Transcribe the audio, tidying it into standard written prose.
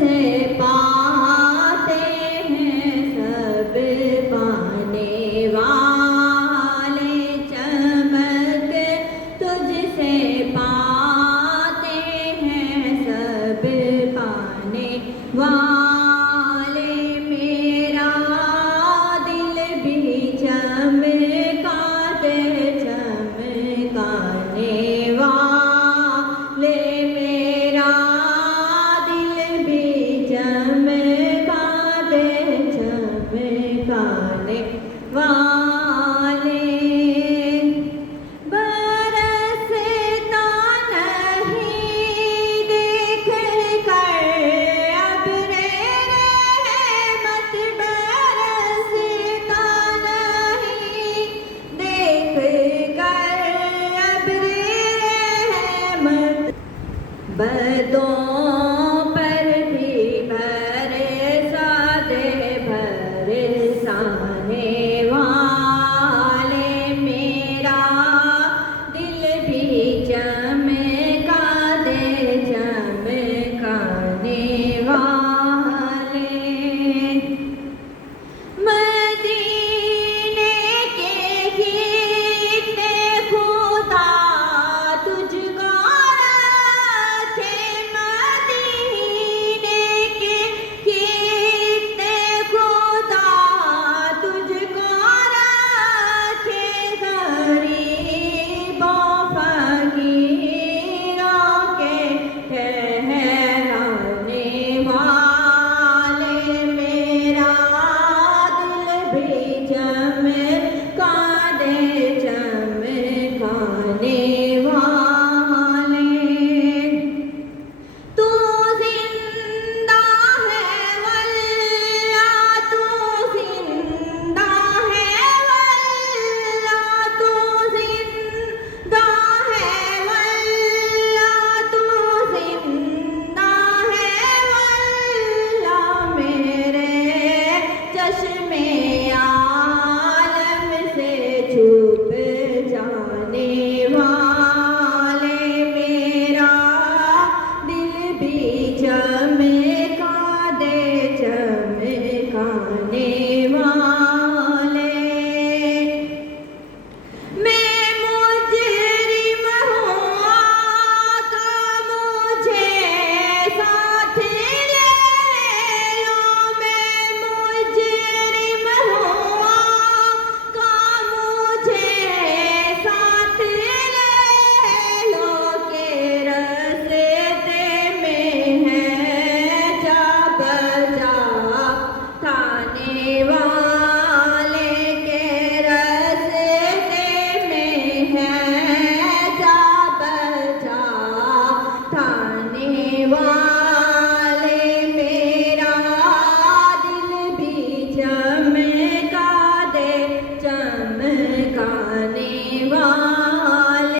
तुझसे पाते हैं सब पाने वाले, चमक तुझसे पाते हैं सब पाने वाले। मेरा दिल भी चमकाते चमकाने वाले, मेरा दिल भी चमकाते चमकाने वाले। बरसता नहीं देख कर अब्रे रहमत, बरसता नहीं देख कर अब्रे रहमत, बदों पर भी बरसा दे बरसाने वाले। मेरा दिल भी चमका दे चमकाने वाले। मदीने के गीते खुदा तुझको रखे, मदीने के गीते खुदा तुझको रखे, गरीबों फकीरों के ठहराने वाले। मेरा दिल भी चमका दे चमकाने वाले। तू जिंदा है वल्लाह, तू जिंदा है वल्लाह, तू जिंदा है वल्लाह, तू जिंदा है वल्लाह। मेरे चश्मे आलम से छुप जाने वाले, मेरा दिल भी